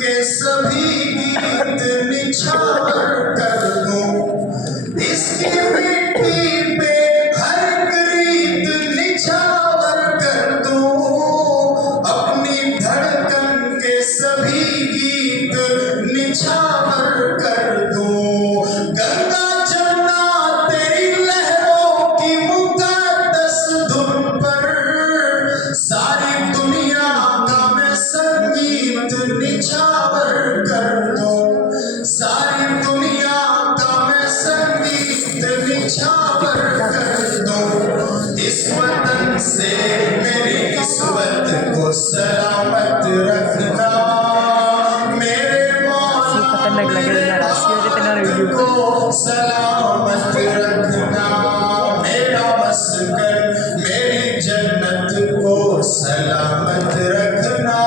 के सभी गीत निछावर कर दूं, इसकी मिट्टी पे हर एक रीत निछावर कर दूं, अपनी धड़कन के सभी गीत निछावर कर दूं। गंगा जमुना तेरी लहरों की मुकद्दस धुन पर सारी दुनिया का मैं संगीत निछावर कर दूं, सारी दुनिया का मैं संगीत निछावर कर दूं। इस वतन से मेरी किस्मत को सलामत रखना, मेरे मौला मेरे भारत को सलामत रखना, मेरा मस्कन मेरी जन्नत को सलामत रखना,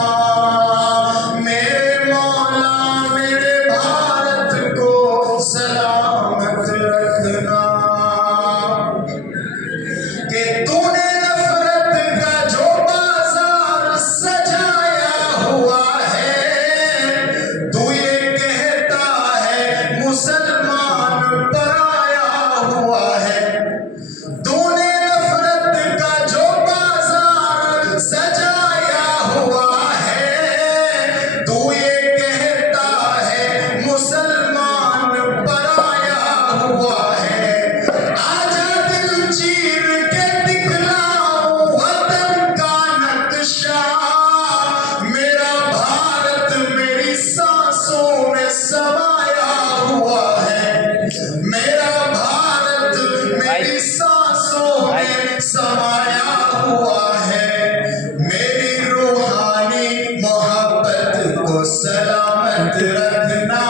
मेरे मौला मेरे भारत को सलामत रखना। कि तूने नफरत का जो बाजार सजाया हुआ है, तू ये कहता है मुसलमान पराया हुआ है। तूने नफरत का जो बाजार सजाया हुआ है, तू ये कहता है मुसलमान पराया हुआ है। आजा दिल चीर के दिखलाओ वतन का नक्शा, मेरा भारत मेरी सांसों में समाया हुआ है, मेरा भारत मेरी सांसों में समाया हुआ है। मेरी रूहानी मोहब्बत को सलामत रखना,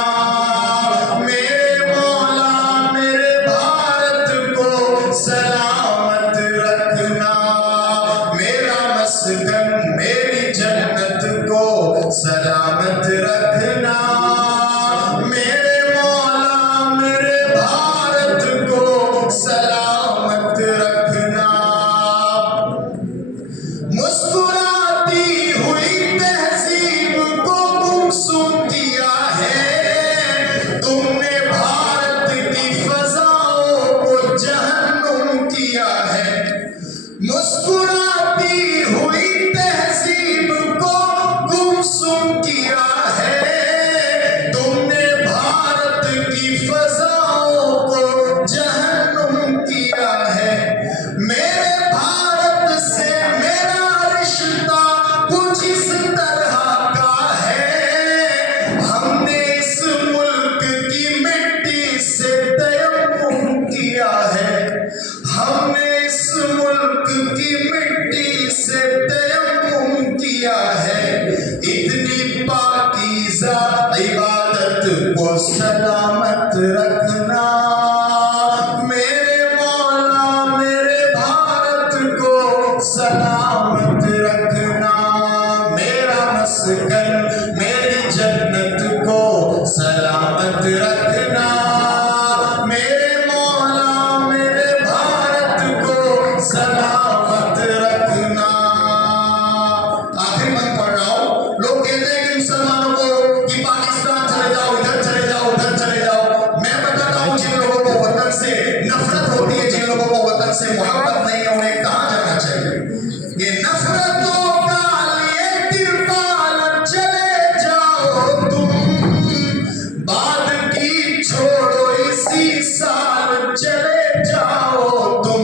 मेरे मौला मेरे भारत को सलामत रखना, मेरा मस्कन मेरी जन्नत को सलामत रखना, मेरे मौला मेरे भारत को सलामत रखना। मुस्कुराती हुई तहजीब को गुमसुम किया है, तुमने भारत की फजाओं को जहन्नुम किया है। मुस्कुराती हुई तहजीब को गुमसुम किया है, तुमने भारत की फजाओं को जहन्नुम किया है। मेरे भारत से मेरा रिश्ता कुछ इस तरह का है, हमने इस मुल्क की मिट्टी से तयम्मुम किया है, हमने इस मुल्क की मिट्टी से तयम्मुम किया है। इतनी पाकीज़ा इबादत को सलामत रखना, मेरे मौला मेरे भारत को सलामत रखना, मेरा मस्कन मेरी जन्नत को सलामत रखना, मेरे मौला मेरे भारत को सलामत रखना। आखिर मैं पढ़ रहा हूं, लोग कहते हैं कि मुसलमानों को कि पाकिस्तान चले जाओ, इधर चले जाओ, उधर चले जाओ। मैं बताता हूं जिन लोगों को वतन से नफरत होती है, जिन लोगों को वतन से मोहब्बत नहीं है, उन्हें कहां जाना चाहिए। ये नफरतों का लिए तिरपाल चले जाओ तुम, बाद की छोड़ो इसी साल चले जाओ तुम।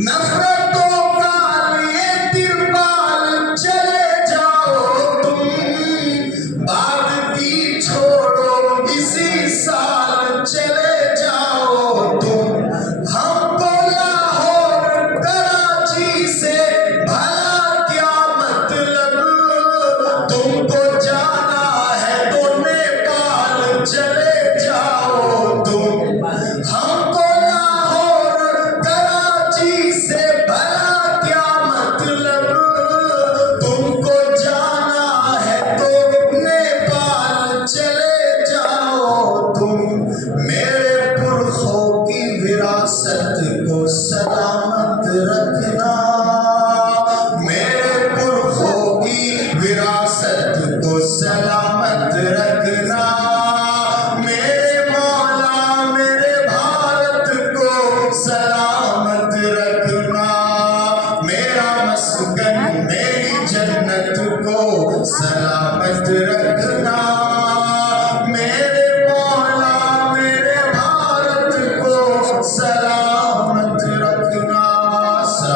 नफरतों का लिए तिरपाल चले जाओ तुम, बाद की छोड़ो इसी साल चले जाओ तुम। हमको लाहौर कराची से भला क्या मतलब, तुमको जाना है तो नेपाल चले जाओ तुम। हमको लाहौर कराची से भला क्या मतलब, तुमको जाना है तो नेपाल चले जाओ तुम। मेरे पुरखों की विरासत को सलामत रखना, मेरे पुरखों की विरासत को सलामत रखना। मेरे मौला मेरे भारत को सलामत रखना। मेरा मस्कन मेरी जन्नत को सलामत रखना।